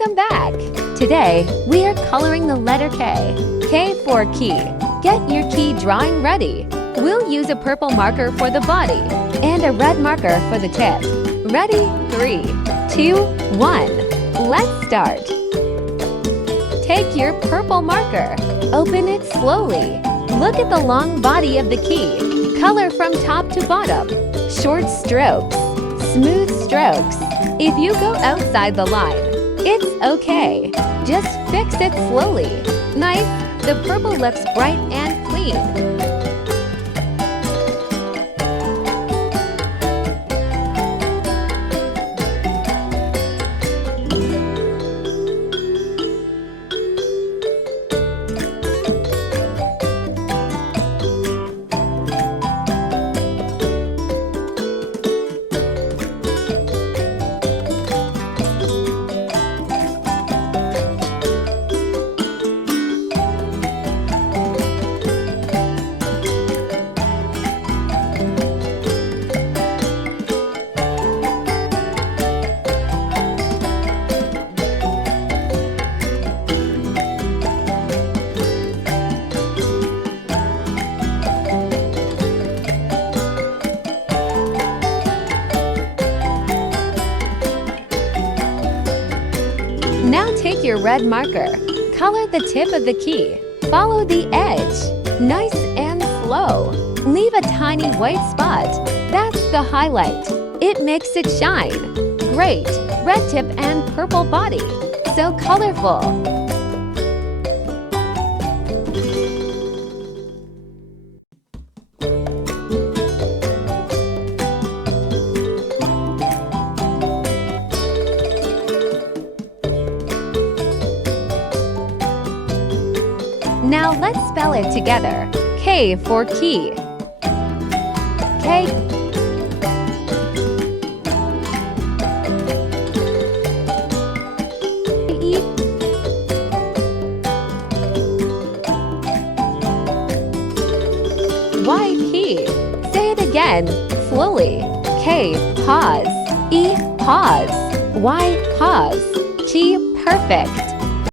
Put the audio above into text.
Welcome back! Today, we are coloring the letter K. K for key. Get your key drawing ready. We'll use a purple marker for the body and a red marker for the tip. Ready? 3, 2, 1. Let's start. Take your purple marker. Open it slowly. Look at the long body of the key. Color from top to bottom. Short strokes. Smooth strokes. If you go outside the line, it's okay. Just fix it slowly. Nice. The purple looks bright and clean. Now take your red marker. Color the tip of the key. Follow the edge. Nice and slow. Leave a tiny white spot. That's the highlight. It makes it shine. Great! Red tip and purple body. So colorful. Now let's spell it together. K for key. K. E. Y key. Say it again, slowly. K, pause. E, pause. Y, pause. T, perfect.